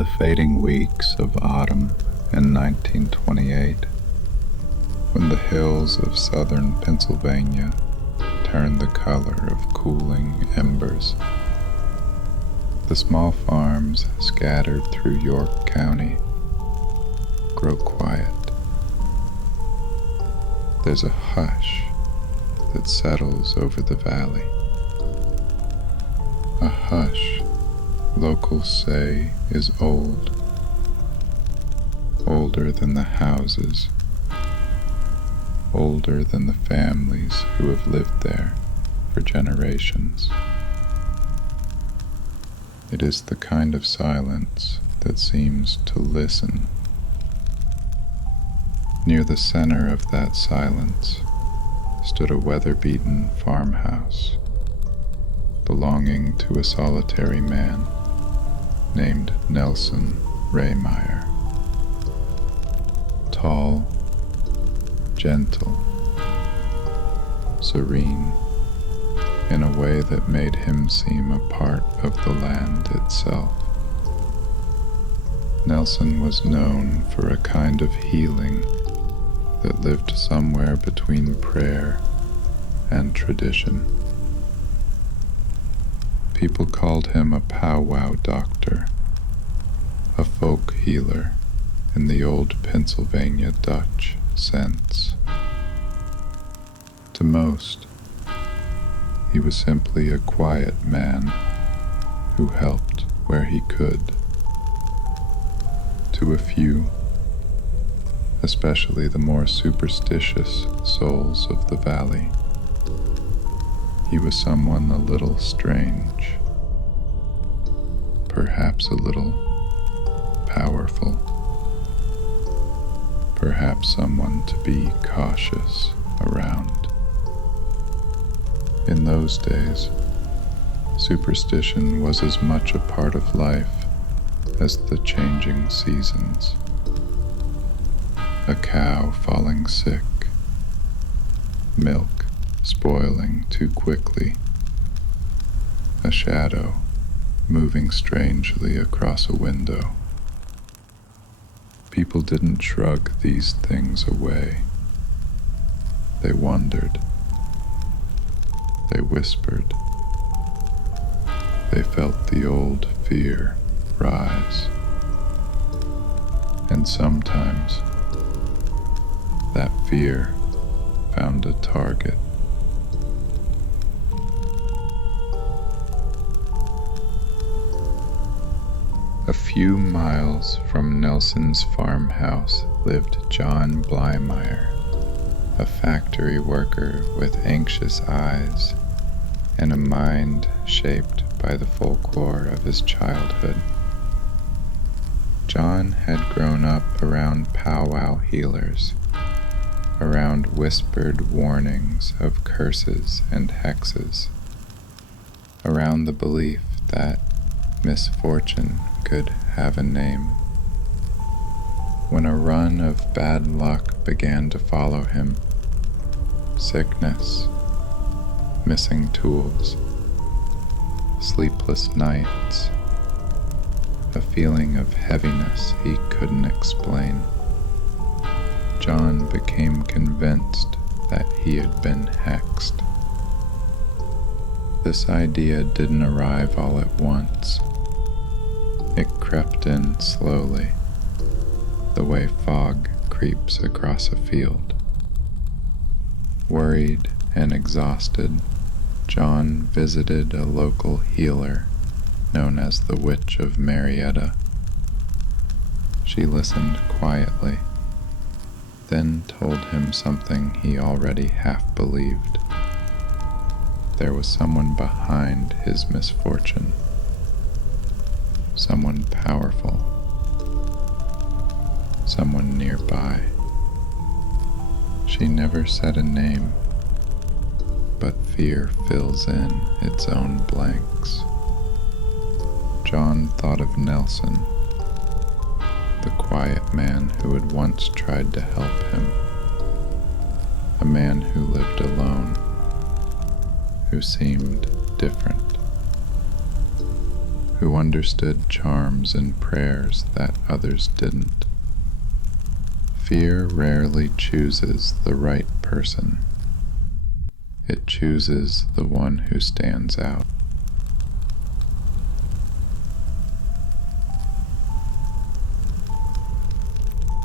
the fading weeks of autumn in 1928, when the hills of southern Pennsylvania turned the color of cooling embers, the small farms scattered through York County grow quiet. There's a hush that settles over the valley, a hush locals say is old, older than the houses, older than the families who have lived there for generations. It is the kind of silence that seems to listen. Near the center of that silence stood a weather-beaten farmhouse belonging to a solitary man named Nelson Rehmeyer. Tall, gentle, serene, in a way that made him seem a part of the land itself. Nelson was known for a kind of healing that lived somewhere between prayer and tradition. People called him a powwow doctor, a folk healer in the old Pennsylvania Dutch sense. To most, he was simply a quiet man who helped where he could. To a few, especially the more superstitious souls of the valley, he was someone a little strange, perhaps a little powerful, perhaps someone to be cautious around. In those days, superstition was as much a part of life as the changing seasons. A cow falling sick, milk spoiling too quickly, a shadow moving strangely across a window. People didn't shrug these things away. They wondered. They whispered. They felt the old fear rise. And sometimes that fear found a target. A few miles from Nelson's farmhouse lived John Blymire, a factory worker with anxious eyes and a mind shaped by the folklore of his childhood. John had grown up around powwow healers, around whispered warnings of curses and hexes, around the belief that misfortune could have a name. When a run of bad luck began to follow him, sickness, missing tools, sleepless nights, a feeling of heaviness he couldn't explain, John became convinced that he had been hexed. This idea didn't arrive all at once. It crept in slowly, the way fog creeps across a field. Worried and exhausted, John visited a local healer known as the Witch of Marietta. She listened quietly, then told him something he already half believed. There was someone behind his misfortune, someone powerful, someone nearby. She never said a name, but fear fills in its own blanks. John thought of Nelson, the quiet man who had once tried to help him, a man who lived alone, who seemed different, who understood charms and prayers that others didn't. Fear rarely chooses the right person. It chooses the one who stands out.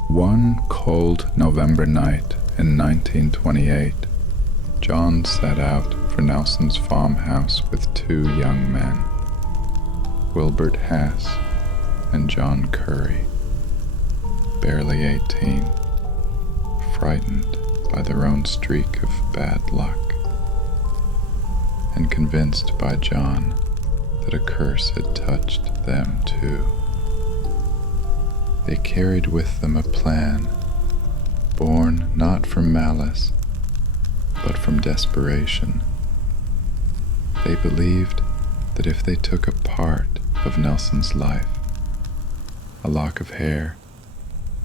One cold November night in 1928, John set out for Nelson's farmhouse with two young men, Wilbert Hass and John Curry, barely 18, frightened by their own streak of bad luck, and convinced by John that a curse had touched them too. They carried with them a plan, born not from malice, but from desperation. They believed that if they took a part of Nelson's life, a lock of hair,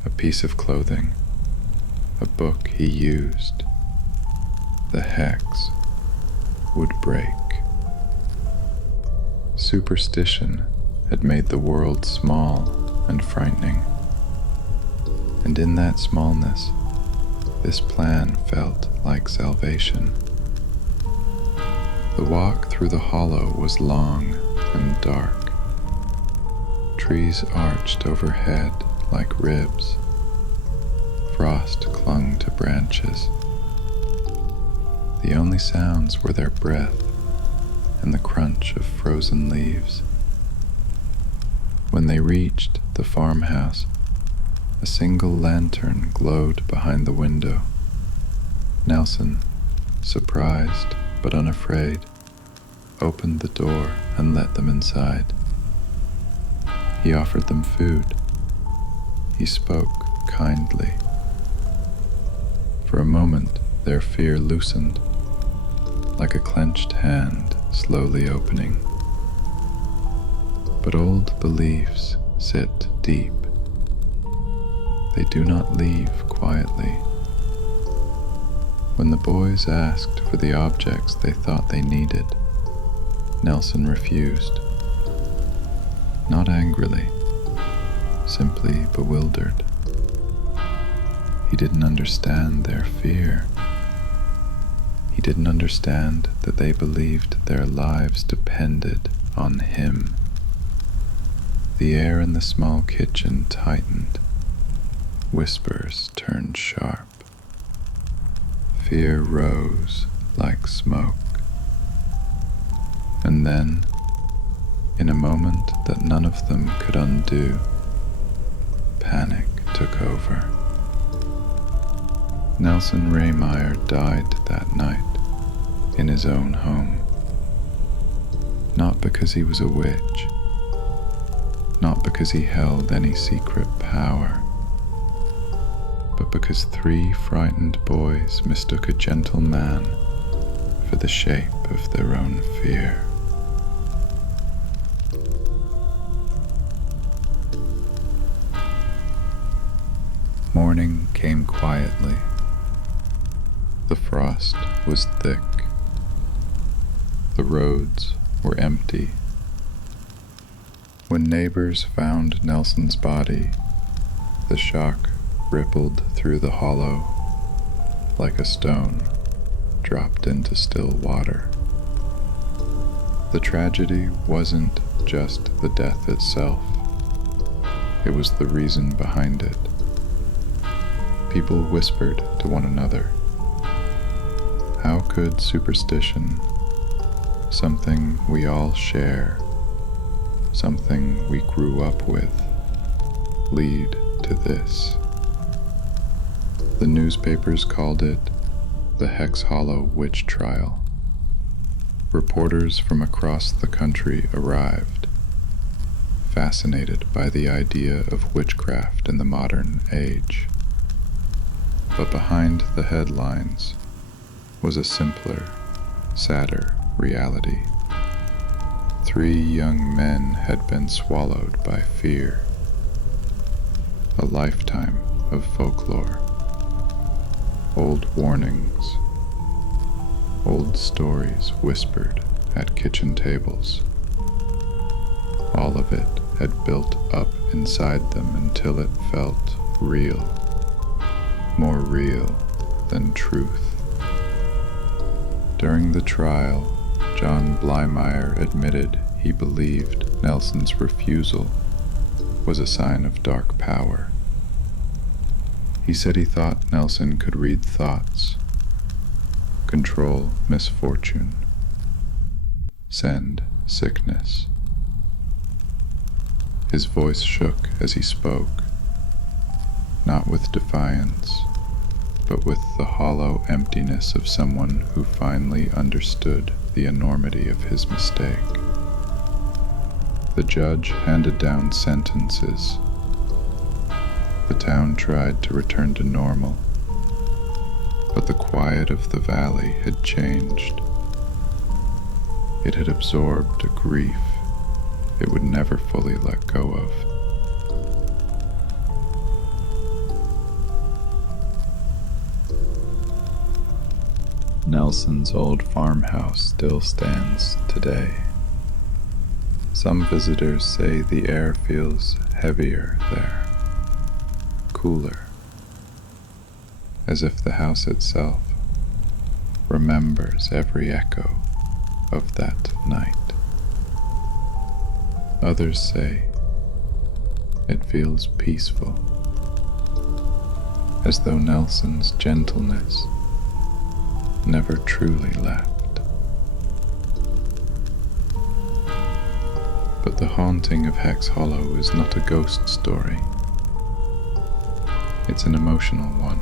a piece of clothing, a book he used, the hex would break. Superstition had made the world small and frightening, and in that smallness, this plan felt like salvation. The walk through the hollow was long and dark. Trees arched overhead like ribs. Frost clung to branches. The only sounds were their breath and the crunch of frozen leaves. When they reached the farmhouse, a single lantern glowed behind the window. Nelson, surprised but unafraid, opened the door and let them inside. He offered them food. He spoke kindly. For a moment, their fear loosened, like a clenched hand slowly opening. But old beliefs sit deep. They do not leave quietly. When the boys asked for the objects they thought they needed, Nelson refused. Not angrily, simply bewildered. He didn't understand their fear. He didn't understand that they believed their lives depended on him. The air in the small kitchen tightened. Whispers turned sharp. Fear rose like smoke. And then, in a moment that none of them could undo, panic took over. Nelson Rehmeyer died that night in his own home. Not because he was a witch, not because he held any secret power, but because three frightened boys mistook a gentle man for the shape of their own fear. Morning came quietly. The frost was thick. The roads were empty. When neighbors found Nelson's body, the shock rippled through the hollow like a stone dropped into still water. The tragedy wasn't just the death itself. It was the reason behind it. People whispered to one another. How could superstition, something we all share, something we grew up with, lead to this? The newspapers called it the Hex Hollow Witch Trial. Reporters from across the country arrived, fascinated by the idea of witchcraft in the modern age. But behind the headlines was a simpler, sadder reality. 3 young men had been swallowed by fear. A lifetime of folklore. Old warnings. Old stories whispered at kitchen tables. All of it had built up inside them until it felt real, more real than truth. During the trial, John Blymire admitted he believed Nelson's refusal was a sign of dark power. He said he thought Nelson could read thoughts, control misfortune, send sickness. His voice shook as he spoke, not with defiance, but with the hollow emptiness of someone who finally understood the enormity of his mistake. The judge handed down sentences. The town tried to return to normal, but the quiet of the valley had changed. It had absorbed a grief it would never fully let go of. Nelson's old farmhouse still stands today. Some visitors say the air feels heavier there, cooler, as if the house itself remembers every echo of that night. Others say it feels peaceful, as though Nelson's gentleness never truly left. But the haunting of Hex Hollow is not a ghost story. It's an emotional one.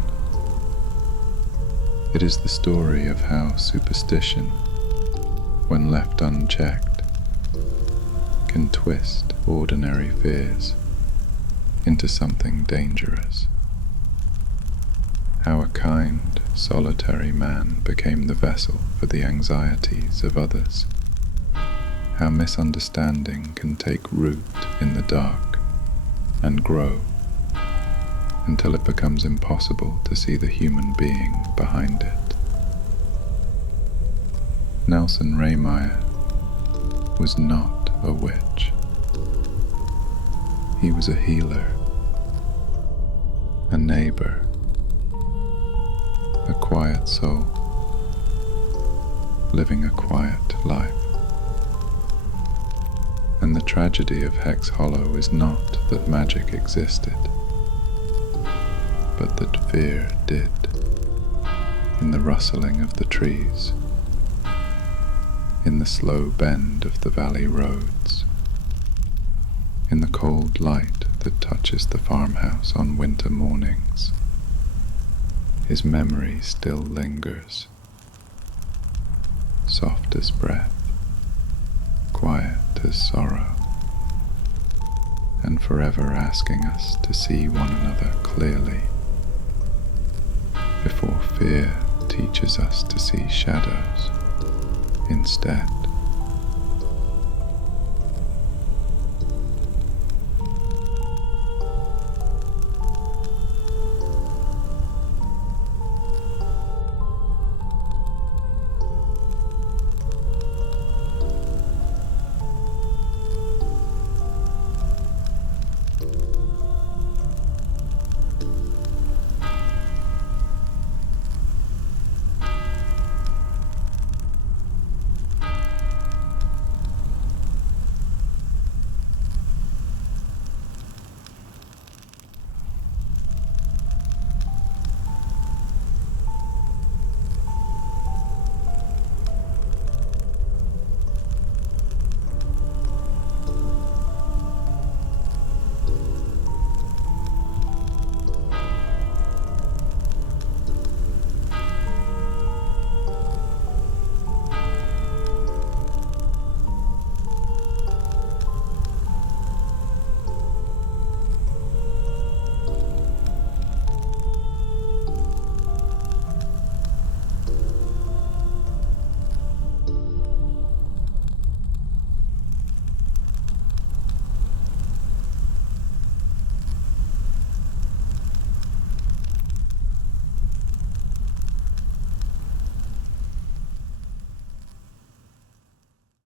It is the story of how superstition, when left unchecked, can twist ordinary fears into something dangerous. How a kind, solitary man became the vessel for the anxieties of others. How misunderstanding can take root in the dark and grow until it becomes impossible to see the human being behind it. Nelson Rehmeyer was not a witch. He was a healer, a neighbor, a quiet soul, living a quiet life. And the tragedy of Hex Hollow is not that magic existed, but that fear did, in the rustling of the trees, in the slow bend of the valley roads, in the cold light that touches the farmhouse on winter mornings. His memory still lingers, soft as breath, quiet as sorrow, and forever asking us to see one another clearly, before fear teaches us to see shadows instead.